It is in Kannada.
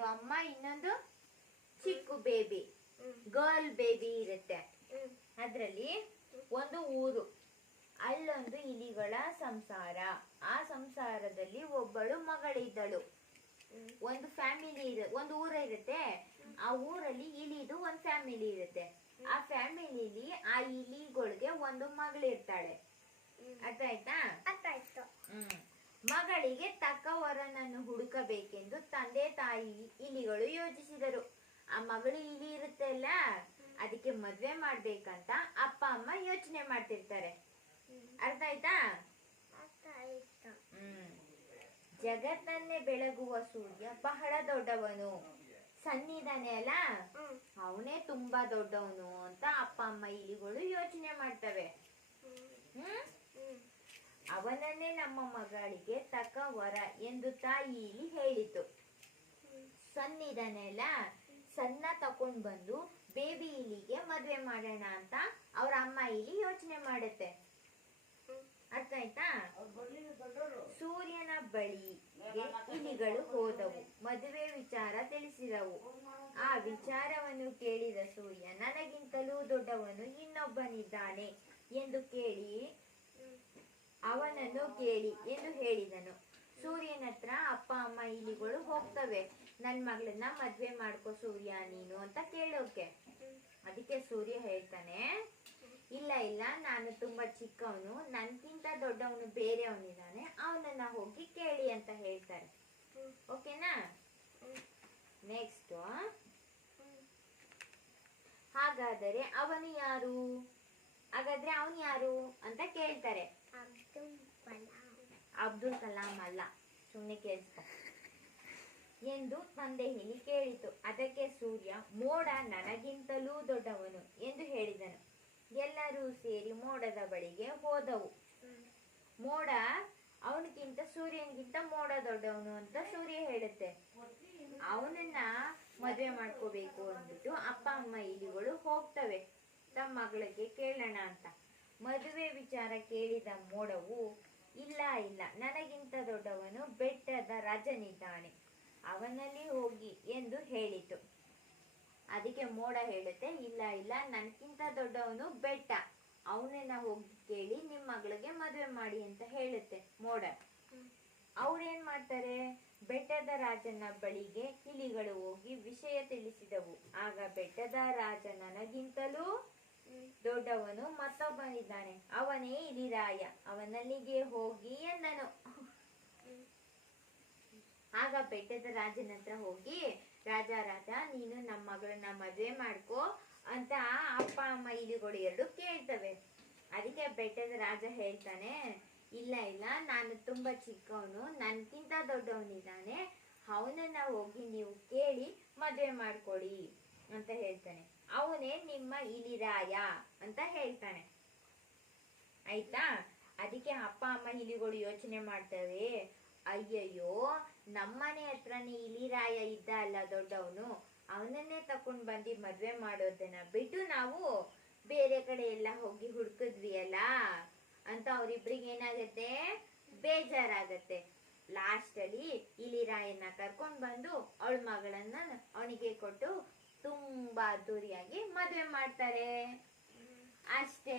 ಒಂದು ಅಮ್ಮ ಇನ್ನೊಂದು ಚಿಕ್ಕ ಬೇಬಿ ಗರ್ಲ್ ಬೇಬಿ ಇರುತ್ತೆ. ಅದರಲ್ಲಿ ಒಂದು ಊರು. ಅಲ್ಲೊಂದು ಇಲಿಗಳ ಸಂಸಾರ. ಆ ಸಂಸಾರದಲ್ಲಿ ಒಬ್ಬಳು ಮಗಳಿದ್ದಳು. ಒಂದು ಫ್ಯಾಮಿಲಿ ಇರ ಒಂದು ಊರ ಇರುತ್ತೆ. ಆ ಊರಲ್ಲಿ ಇಲಿದು ಒಂದು ಫ್ಯಾಮಿಲಿ ಇರುತ್ತೆ. ಆ ಫ್ಯಾಮಿಲಿಲಿ ಆ ಇಲಿಗಳಿಗೆ ಒಂದು ಮಗಳಿರ್ತಾಳೆ. ಅರ್ಥ ಆಯ್ತಾ? ಅರ್ಥಾಯ್ತು ಹ್ಮ್. ಮಗಳಿಗೆ ತಕ್ಕ ವರನನ್ನು ಹುಡುಕಬೇಕೆಂದು ತಂದೆ ತಾಯಿ ಇಲಿಗಳು ಯೋಚಿಸಿದರು. ಆ ಮಗಳು ಇಲಿ ಇರುತ್ತೆ ಅಲ್ಲ? ಅದಕ್ಕೆ ಮದ್ವೆ ಮಾಡ್ಬೇಕಂತ ಅಪ್ಪ ಅಮ್ಮ ಯೋಚನೆ ಮಾಡ್ತಿರ್ತಾರೆ. ಅರ್ಥ ಆಯ್ತಾ? ಹ್ಮ್. ಜಗತ್ತನ್ನೇ ಬೆಳಗುವ ಸೂರ್ಯ ಬಹಳ ದೊಡ್ಡವನು. ಸನ್ನಿಧಾನೆ ಅಲ್ಲ? ಅವನೇ ತುಂಬಾ ದೊಡ್ಡವನು ಅಂತ ಅಪ್ಪ ಅಮ್ಮ ಇಲಿಗಳು ಯೋಚನೆ ಮಾಡ್ತವೆ. ಹ್ಮ್. ಅವನನ್ನೇ ನಮ್ಮ ಮಗಳಿಗೆ ತಕ್ಕ ವರ ಎಂದು ತಾಯಿ ಇಲಿ ಹೇಳಿತು. ಸಣ್ಣಿದನೆಲ್ಲ ಸಣ್ಣ ತಕೊಂಡ್ ಬಂದು ಬೇಬಿ ಇಲಿಗೆ ಮದ್ವೆ ಮಾಡೋಣ ಅಂತ ಅವ್ರ ಅಮ್ಮ ಇಲಿ ಯೋಚನೆ ಮಾಡುತ್ತೆ. ಅರ್ಥ ಆಯ್ತಾ ಸೂರ್ಯನ ಬಳಿ ಇಲಿಗಳು ಹೋದವು. ಮದುವೆ ವಿಚಾರ ತಿಳಿಸಿದವು. ಆ ವಿಚಾರವನ್ನು ಕೇಳಿದ ಸೂರ್ಯ, ನನಗಿಂತಲೂ ದೊಡ್ಡವನು ಇನ್ನೊಬ್ಬನಿದ್ದಾನೆ ಎಂದು ಕೇಳಿ ಅವನನ್ನು ಕೇಳಿ ಎಂದು ಹೇಳಿದನು. ಸೂರ್ಯನ ಹತ್ರ ಅಪ್ಪ ಅಮ್ಮ ಇಲಿಗಳು ಹೋಗ್ತವೆ. ನನ್ನ ಮಗಳನ್ನ ಮದ್ವೆ ಮಾಡ್ಕೋ ಸೂರ್ಯ ನೀನು ಅಂತ ಕೇಳೋಕೆ. ಅದಕ್ಕೆ ಸೂರ್ಯ ಹೇಳ್ತಾನೆ, ಇಲ್ಲ ಇಲ್ಲ, ನಾನು ತುಂಬಾ ಚಿಕ್ಕವನು ನನ್ಗಿಂತ ದೊಡ್ಡವನು ಬೇರೆಯವನಿದ್ದಾನೆ, ಅವನನ್ನ ಹೋಗಿ ಕೇಳಿ ಅಂತ ಹೇಳ್ತಾರೆ. ಓಕೆನಾ? ನೆಕ್ಸ್ಟ್ ಹಾಗಾದರೆ ಅವನು ಯಾರು? ಹಾಗಾದ್ರೆ ಅವನು ಯಾರು ಅಂತ ಕೇಳ್ತಾರೆ. ಅಬ್ದುಲ್ ಕಲಾಂ. ಅಲ್ಲ ಸುಮ್ಮನೆ ಕೇಳಿಸ್ಕೊ. ಎಂದು ತಂದೆ ಹೇಳಿ ಕೇಳಿತು. ಅದಕ್ಕೆ ಸೂರ್ಯ, ಮೋಡ ನನಗಿಂತಲೂ ದೊಡ್ಡವನು ಎಂದು ಹೇಳಿದನು. ಎಲ್ಲರೂ ಸೇರಿ ಮೋಡದ ಬಳಿಗೆ ಹೋದವು. ಮೋಡ ಅವನಿಗಿಂತ ಸೂರ್ಯನಿಗಿಂತ ಮೋಡ ದೊಡ್ಡವನು ಅಂತ ಸೂರ್ಯ ಹೇಳುತ್ತೆ. ಅವನನ್ನ ಮದುವೆ ಮಾಡ್ಕೋಬೇಕು ಅಂದ್ಬಿಟ್ಟು ಅಪ್ಪ, ಅಮ್ಮ ಇಲಿಗಳು ಹೋಗ್ತವೆ. ತಮ್ಮ ಮಗಳಿಗೆ ಕೇಳೋಣ ಅಂತ. ಮದುವೆ ವಿಚಾರ ಕೇಳಿದ ಮೋಡವು ಇಲ್ಲ ಇಲ್ಲ ನನಗಿಂತ ದೊಡ್ಡವನು ಬೆಟ್ಟದ ರಾಜನಿದ್ದಾನೆ. ಅವನಲ್ಲಿ ಹೋಗಿ ಎಂದು ಹೇಳಿತು. ಅದಕ್ಕೆ ಮೋಡ ಹೇಳುತ್ತೆ ಇಲ್ಲ ಇಲ್ಲ ನನಗಿಂತ ದೊಡ್ಡವನು ಬೆಟ್ಟ. ಅವನನ್ನ ಹೋಗಿ ಕೇಳಿ ನಿಮ್ಮ ಮಗಳಿಗೆ ಮದುವೆ ಮಾಡಿ ಅಂತ ಹೇಳುತ್ತೆ ಮೋಡ. ಅವ್ರೇನ್ ಮಾಡ್ತಾರೆ? ಬೆಟ್ಟದ ರಾಜನ ಬಳಿಗೆ ಇಲಿಗಳು ಹೋಗಿ ವಿಷಯ ತಿಳಿಸಿದವು. ಆಗ ಬೆಟ್ಟದ ರಾಜ ನನಗಿಂತಲೂ ದೊಡ್ಡವನು ಮತ್ತೊಬ್ಬನಿದ್ದಾನೆ. ಅವನೇ ಇದಿರಾಯ ಅವನಲ್ಲಿಗೆ ಹೋಗಿ ಎಂದನು. ಆಗ ಬೆಟ್ಟದ ರಾಜನ ಹತ್ರ ಹೋಗಿ, ರಾಜ ರಾಜ, ನೀನು ನಮ್ಮ ಮಗಳನ್ನ ಮದುವೆ ಮಾಡ್ಕೋ ಅಂತ ಅಪ್ಪ, ಅಮ್ಮ ಇಲಿಗಳು ಎರಡು ಕೇಳ್ತವೆ. ಅದಕ್ಕೆ ಬೆಟ್ಟದ ರಾಜ ಹೇಳ್ತಾನೆ, ಇಲ್ಲ ಇಲ್ಲ, ನಾನು ತುಂಬಾ ಚಿಕ್ಕವನು ನನ್ಗಿಂತ ದೊಡ್ಡವನಿದ್ದಾನೆ. ಅವನನ್ನ ಹೋಗಿ ನೀವು ಕೇಳಿ ಮದುವೆ ಮಾಡ್ಕೊಡಿ. ಅಂತ ಹೇಳ್ತಾನೆ. ಅವನೇ ನಿಮ್ಮ ಇಲಿರಾಯ ಅಂತ ಹೇಳ್ತಾನೆ. ಆಯ್ತಾ? ಅದಕ್ಕೆ ಅಪ್ಪ, ಅಮ್ಮ ಇಲಿಗಳು ಯೋಚನೆ ಮಾಡ್ತವೆ. ಅಯ್ಯಯ್ಯೋ, ನಮ್ಮನೆ ಹತ್ರನೇ ಇಲಿರಾಯ ಇದ್ದ ಅಲ್ಲ ದೊಡ್ಡವನು. ಅವನನ್ನೇ ತಕೊಂಡ್ ಬಂದು ಮದ್ವೆ ಮಾಡೋದನ್ನ ಬಿಟ್ಟು ನಾವು ಬೇರೆ ಕಡೆ ಎಲ್ಲ ಹೋಗಿ ಹುಡ್ಕಿದ್ವಿ ಅಲ್ಲ? ಅಂತ ಅವ್ರಿಬ್ರಿಗೆ ಏನಾಗತ್ತೆ? ಬೇಜಾರಾಗತ್ತೆ. ಲಾಸ್ಟ್ ಅಲ್ಲಿ ಇಲಿರಾಯನ್ನ ಕರ್ಕೊಂಡ್ ಬಂದು ಅವಳ ಮಗಳನ್ನ ಅವನಿಗೆ ಕೊಟ್ಟು ತುಂಬಾ ಅದ್ದೂರಿಯಾಗಿ ಮದ್ವೆ ಮಾಡ್ತಾರೆ. ಅಷ್ಟೇ.